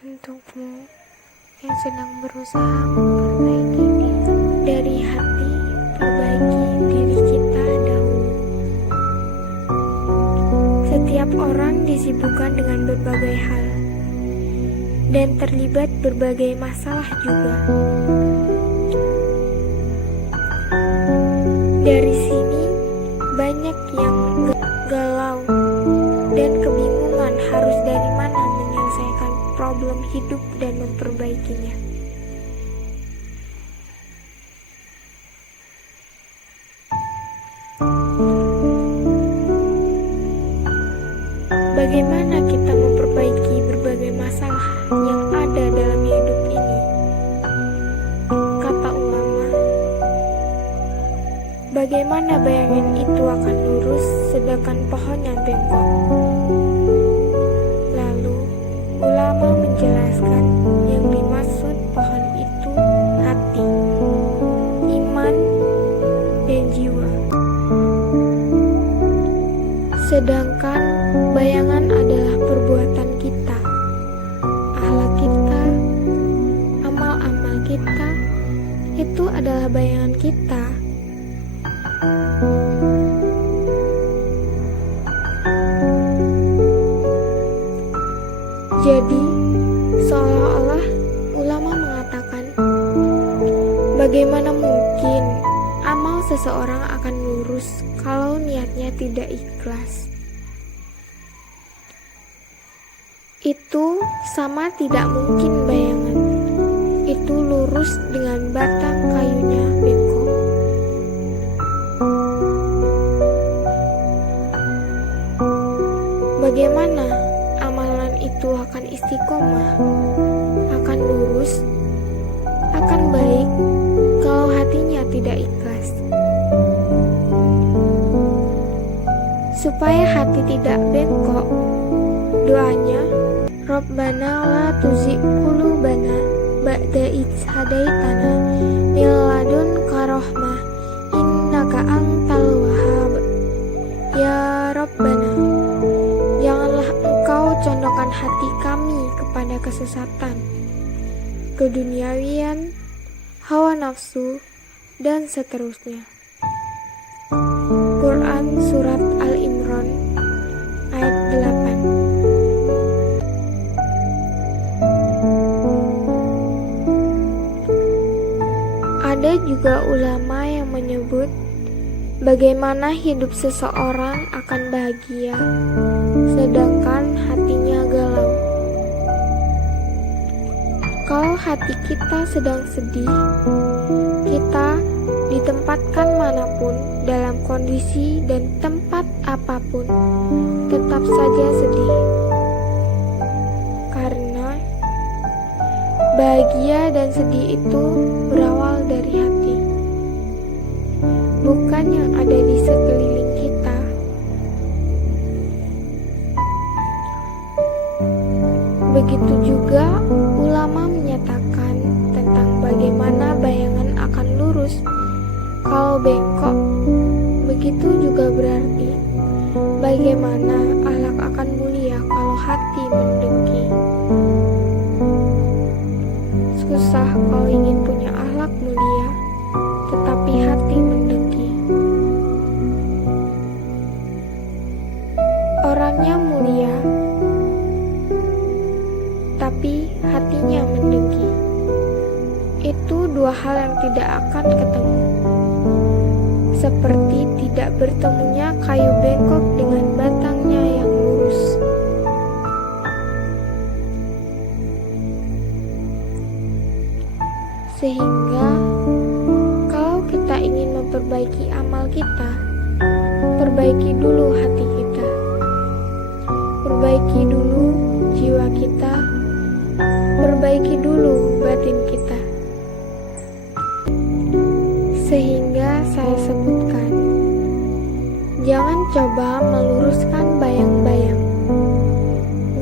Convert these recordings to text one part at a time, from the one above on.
untukmu yang sedang berusaha memperbaiki diri. Dari hati, perbaiki diri kita dahulu. Setiap orang disibukkan dengan berbagai hal dan terlibat berbagai masalah juga. Dari sini banyak yang galau dan kebingungan harus dari mana menyelesaikan problem hidup dan memperbaikinya. Bagaimana kita memperbaiki berbagai masalah yang ada dalam hidup ini? Kata ulama, bagaimana bayangan itu akan lurus sedangkan pohonnya bengkok? Lalu, ulama menjelaskan yang dimaksud pohon itu hati, iman, dan jiwa. Sedangkan bayangan adalah perbuatan kita, akhlak kita, amal-amal kita, itu adalah bayangan kita. Jadi, seolah-olah ulama mengatakan, bagaimana mungkin amal seseorang akan lurus kalau niatnya tidak ikhlas? Itu sama tidak mungkin bayangan itu lurus dengan batang kayunya bengkok. Bagaimana amalan itu akan istiqomah, akan lurus, akan baik kalau hatinya tidak ikhlas? Supaya hati tidak bengkok, doanya, Rabbana la tuzigh qulubana ba'da idh hadaitana min ladunka rahmah innaka antal wahhab. Ya Rabbana, janganlah Engkau condongkan hati kami kepada kesesatan, keduniawian, hawa nafsu, dan seterusnya. Quran Surat Al-Imran ayat 8. Ada juga ulama yang menyebut bagaimana hidup seseorang akan bahagia sedangkan hatinya galau. Kalau hati kita sedang sedih, kita ditempatkan manapun, dalam kondisi dan tempat apapun, tetap saja sedih. Karena bahagia dan sedih itu berawal dari hati, bukan yang ada di sekeliling kita. Begitu juga ulama menyatakan tentang bagaimana bayangan akan lurus kalau bengkok. Begitu juga berarti bagaimana akhlak akan mulia kalau hati mendengki. Susah kalau ingin punya akhlak mulia, tetapi hati mendengki. Orangnya mulia, tapi hatinya mendengki. Itu dua hal yang tidak akan ketemu. Seperti tidak bertemunya kayu bengkok dengan batangnya yang lurus. Sehingga kalau kita ingin memperbaiki amal kita, perbaiki dulu hati kita, perbaiki dulu jiwa kita, perbaiki dulu batin kita. Sehingga saya sebutkan, jangan coba meluruskan bayang-bayang,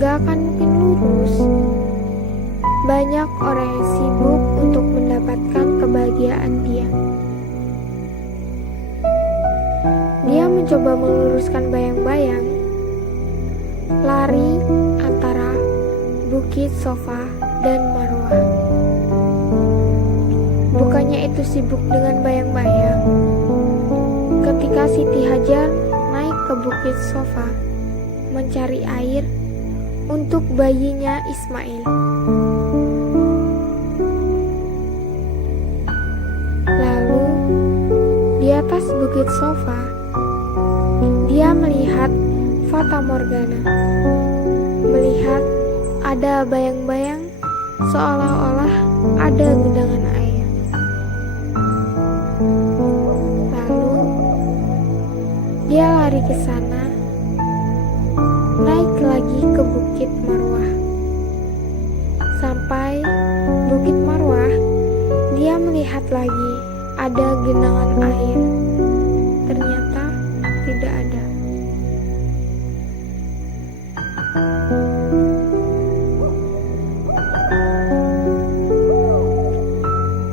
gak akan mungkin lurus. Banyak orang yang sibuk untuk mendapatkan kebahagiaan dia. Dia mencoba meluruskan bayang-bayang, lari antara bukit Bukit Sofa dan Marwah. Bukannya itu sibuk dengan bayang-bayang. Ketika Siti Hajar naik ke Bukit Sofa mencari air untuk bayinya Ismail. Lalu di atas Bukit Sofa dia melihat fata morgana, melihat ada bayang-bayang seolah-olah ada genangan air. Lalu dia lari ke sana, naik lagi ke Bukit Marwah. Sampai Bukit Marwah, dia melihat lagi ada genangan air. Ternyata tidak ada.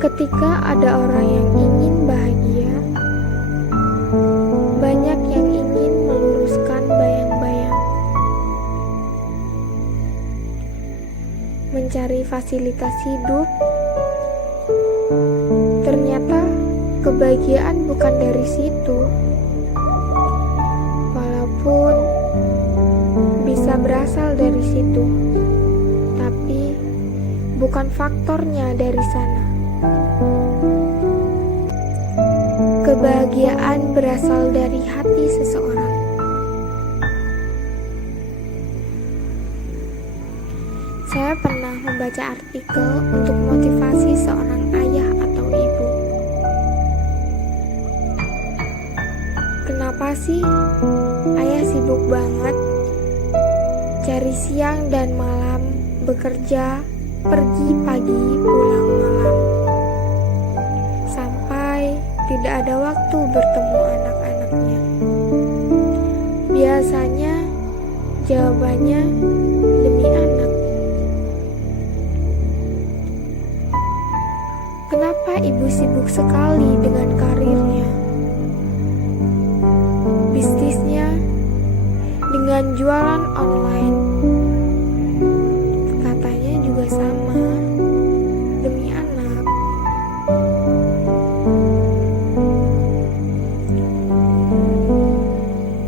Ketika ada orang yang ingin bahagia, banyak yang ingin meluruskan bayang-bayang, mencari fasilitas hidup. Ternyata kebahagiaan bukan dari situ, walaupun bisa berasal dari situ, tapi bukan faktornya dari sana. Kebahagiaan berasal dari hati seseorang. Saya pernah membaca artikel untuk motivasi seorang ayah atau ibu. Kenapa sih ayah sibuk banget, cari siang dan malam, bekerja, pergi pagi, pulang malam, sampai tidak ada waktu bertemu anak-anaknya? Biasanya jawabannya demi anak. Kenapa ibu sibuk sekali dengan karirnya, bisnisnya, dengan jualan online? Katanya juga sama, demi anak.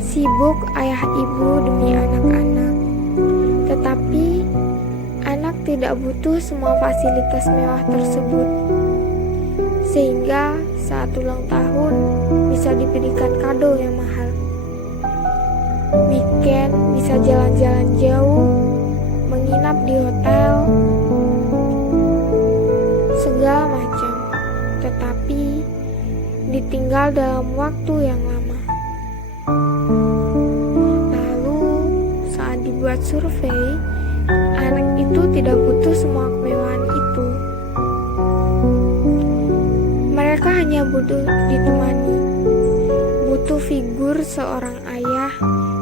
Sibuk ayah ibu demi anak-anak, tetapi anak tidak butuh semua fasilitas mewah tersebut, sehingga saat ulang tahun bisa diberikan kado yang mahal. Weekend bisa jalan-jalan jauh, menginap di hotel, segala macam, tetapi ditinggal dalam waktu yang lama. Lalu saat dibuat survei, anak itu tidak butuh semua kemewahan itu. Mereka hanya butuh ditemani, butuh figur seorang ayah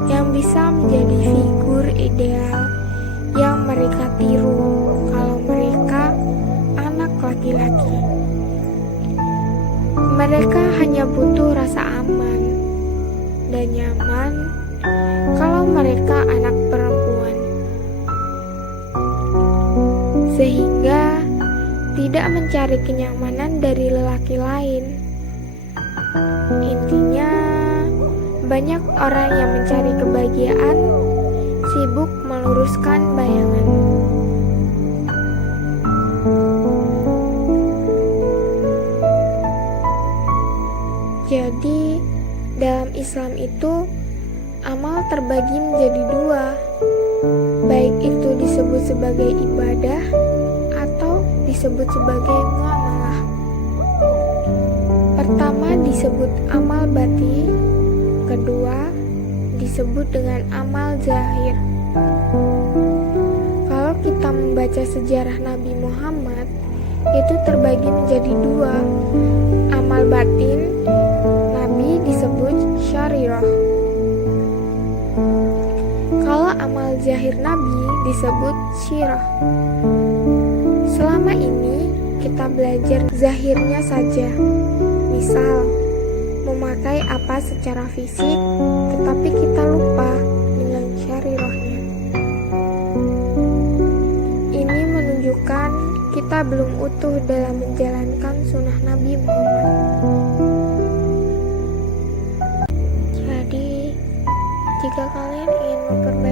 yang bisa menjadi figur ideal yang mereka tiru kalau mereka anak laki-laki. Mereka hanya butuh rasa aman dan nyaman kalau mereka anak perempuan, sehingga tidak mencari kenyamanan dari lelaki lain. Intinya, banyak orang yang mencari kebahagiaan sibuk meluruskan bayangan. Jadi, dalam Islam itu amal terbagi menjadi dua, baik itu disebut sebagai ibadah atau disebut sebagai muamalah. Pertama disebut amal batin, kedua disebut dengan amal zahir. Kalau kita membaca sejarah Nabi Muhammad, itu terbagi menjadi dua. Amal batin Nabi disebut syariah. Kalau amal zahir Nabi disebut syirah. Selama ini kita belajar zahirnya saja. Misal, memakai apa secara fisik, tetapi kita lupa dengan syariahnya. kita belum utuh dalam menjalankan sunnah Nabi Muhammad. Jadi, jika kalian ingin memperbaiki